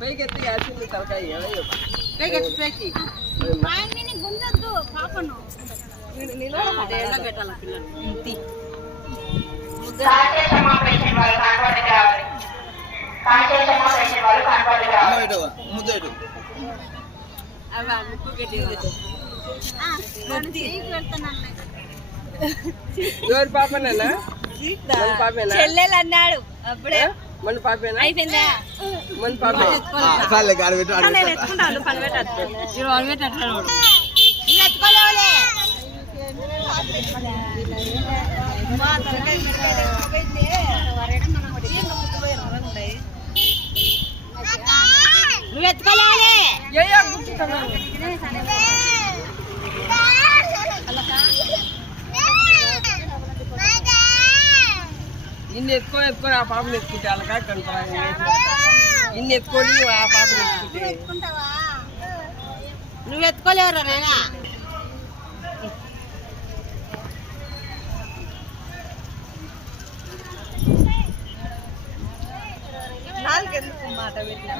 పైకి ఎత్తి యాసింది తలకాయ పైకి ఎత్తి పైకి గుంజొద్దు పాపను పెట్టాల పిల్లలు ఎవరు పాపనేనా పాపేనా చెల్లెలు అన్నాడు అప్పుడే మన పాపేనా అయిపోయిందా మన పాపే నువ్వు ఎత్తుకోలేవులే ఇన్ని ఎత్తుకొని ఆ పాపను ఎత్తుకుంటే అలాగా కంటారు ఇన్ని ఎత్తుకొని ఆ పాపను ఎత్తుకుంటే నువ్వు ఎత్తుకోలేవురా నాయనా నాలుగు ఎందుకు మాట పెట్టినా